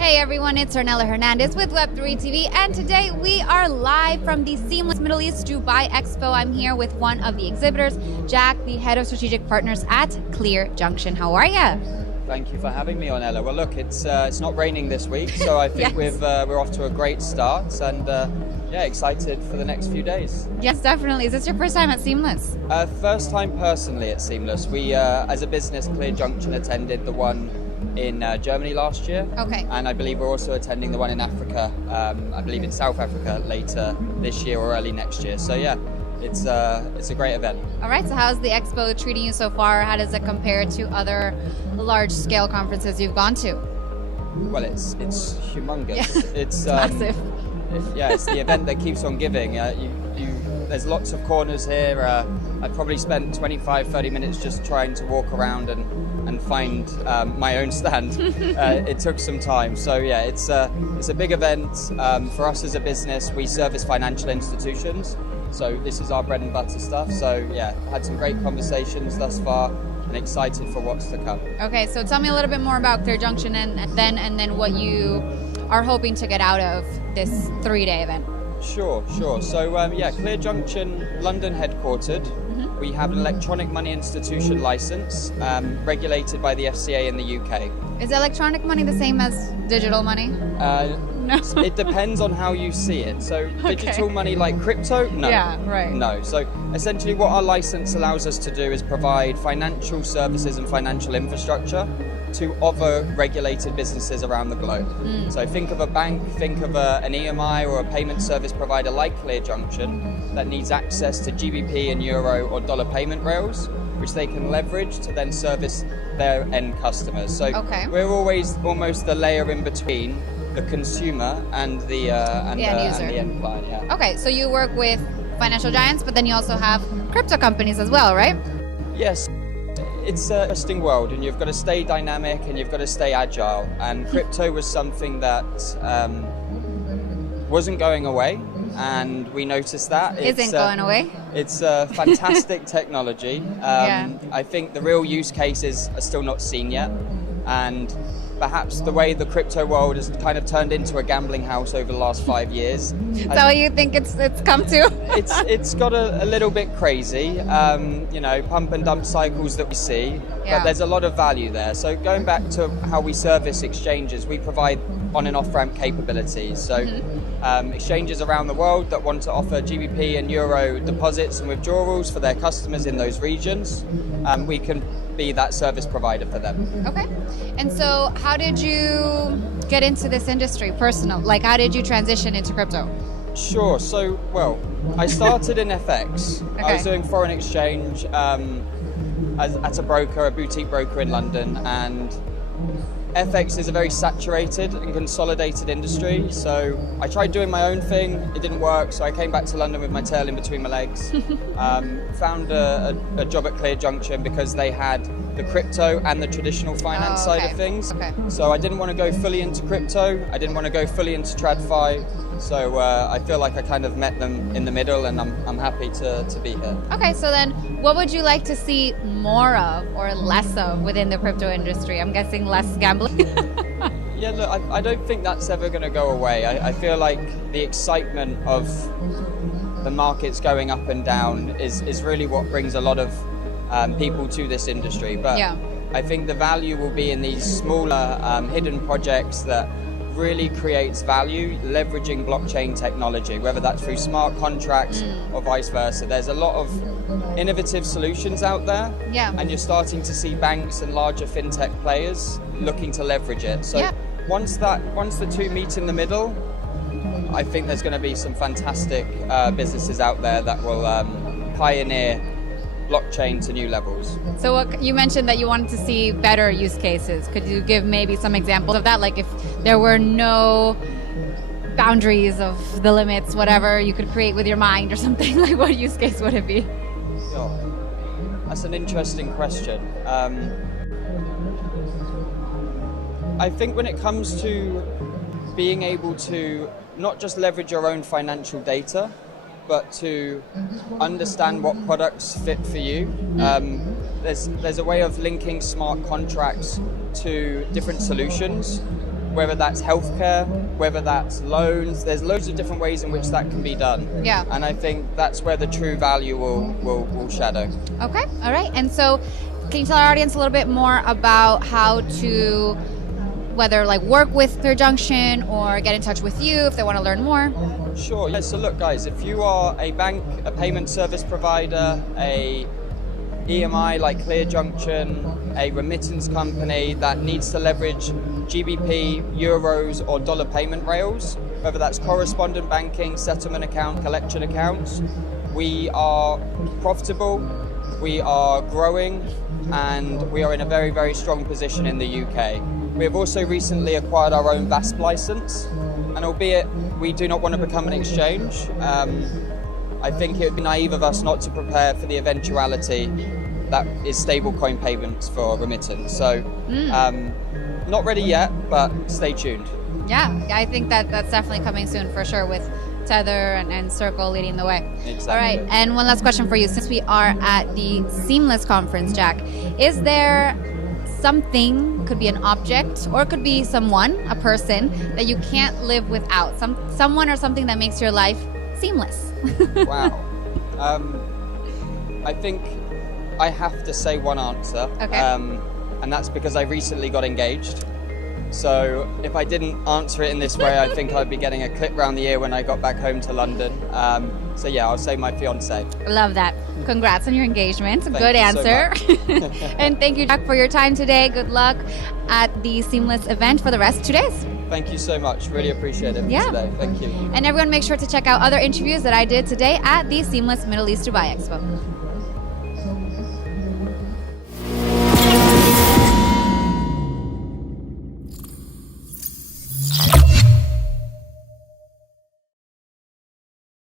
Hey everyone, it's Ornella Hernandez with Web3 TV, and today we are live from the seamless Middle East Dubai Expo. I'm here with one of the exhibitors, Jack, the head of strategic partners at Clear Junction. How are you? Thank you for having me, Ornella. Well, look, it's not raining this week, so I think Yes. we're off to a great start, and yeah, excited for the next few days. Yes, definitely. Is this your first time at Seamless? First time personally at Seamless. We, as a business, Clear Junction attended the one in Germany last year. Okay. And I believe we're also attending the one in Africa, I believe in South Africa later this year or early next year. So yeah, it's a great event. All right, so how's the expo treating you so far? How does it compare to other large-scale conferences you've gone to? Well, it's humongous. Yeah. It's Massive. Yeah, it's the event that keeps on giving. There's lots of corners here. I probably spent 25-30 minutes just trying to walk around and find my own stand. It took some time. So yeah, it's a big event. For us as a business, we service financial institutions. So this is our bread and butter stuff. So yeah, had some great conversations thus far and excited for what's to come. Okay, so tell me a little bit more about Clear Junction and then what you are hoping to get out of this 3-day event. Sure. So yeah, Clear Junction, London headquartered. We have an electronic money institution license, regulated by the FCA in the UK. Is electronic money the same as digital money? No. It depends on how you see it. So digital money like crypto? No. Yeah, right. No. So essentially what our license allows us to do is provide financial services and financial infrastructure to other regulated businesses around the globe. So think of a bank, think of an EMI or a payment service provider like Clear Junction that needs access to GBP and Euro or dollar payment rails, which they can leverage to then service their end customers. So we're always almost the layer in between the consumer and the end client. Yeah. Okay, so you work with financial giants, but then you also have crypto companies as well, right? Yes. It's an interesting world, and you've got to stay dynamic and you've got to stay agile. And crypto was something that wasn't going away, and we noticed that. Isn't going away. It's a fantastic technology. I think the real use cases are still not seen yet, and perhaps the way the crypto world has kind of turned into a gambling house over the last 5 years. Is that what you think it's come to? It's got a little bit crazy, pump and dump cycles that we see, but there's a lot of value there. So going back to how we service exchanges, we provide on and off ramp capabilities. So exchanges around the world that want to offer GBP and Euro deposits and withdrawals for their customers in those regions, we can be that service provider for them. Okay. And so how did you get into this industry personal? Like, how did you transition into crypto? Sure. So, well, I started in FX. Okay. I was doing foreign exchange at a broker, a boutique broker in London, and FX is a very saturated and consolidated industry. So I tried doing my own thing. It didn't work. So I came back to London with my tail in between my legs. Found a job at Clear Junction because they had the crypto and the traditional finance side of things. Okay. So I didn't want to go fully into crypto. I didn't want to go fully into TradFi. So I feel like I kind of met them in the middle, and I'm happy to be here. Okay, so then what would you like to see more of or less of within the crypto industry? I'm guessing less gambling. Yeah, look, I don't think that's ever going to go away. I feel like the excitement of the markets going up and down is really what brings a lot of people to this industry. But I think the value will be in these smaller hidden projects that really creates value leveraging blockchain technology, whether that's through smart contracts or vice versa. There's a lot of innovative solutions out there, and you're starting to see banks and larger fintech players looking to leverage it. So once the two meet in the middle, I think there's going to be some fantastic businesses out there that will pioneer blockchain to new levels. So you mentioned that you wanted to see better use cases. Could you give maybe some examples of that? Like if there were no boundaries of the limits, whatever you could create with your mind or something, like what use case would it be? That's an interesting question. I think when it comes to being able to not just leverage your own financial data, but to understand what products fit for you. There's a way of linking smart contracts to different solutions whether that's healthcare, whether that's loans. There's loads of different ways in which that can be done. Yeah. And I think that's where the true value will shadow. Okay, all right. And so can you tell our audience a little bit more about how to, whether like work with Clear Junction or get in touch with you if they want to learn more? Sure. Yeah, so look, guys, if you are a bank, a payment service provider, a EMI like Clear Junction, a remittance company that needs to leverage GBP, euros, or dollar payment rails, whether that's correspondent banking, settlement account, collection accounts, we are profitable, we are growing, and we are in a very, very strong position in the UK. We have also recently acquired our own VASP license, and albeit we do not want to become an exchange, I think it would be naive of us not to prepare for the eventuality that is stablecoin payments for remittance. So not ready yet, but stay tuned. Yeah, I think that's definitely coming soon for sure with Tether and Circle leading the way. Exactly. All right, and one last question for you. Since we are at the Seamless conference, Jack, is there something, could be an object or it could be someone, a person, that you can't live without? Someone or something that makes your life seamless? Wow. I think I have to say one answer. Okay. And that's because I recently got engaged. So if I didn't answer it in this way, I think I'd be getting a clip round the ear when I got back home to London. So yeah, I'll say my fiance. Love that. Congrats on your engagement. Thank Good you answer. so much. And thank you, Jack, for your time today. Good luck at the Seamless event for the rest of 2 days. Thank you so much. Really appreciate it Yeah. today. Thank you. And everyone, make sure to check out other interviews that I did today at the Seamless Middle East Dubai Expo.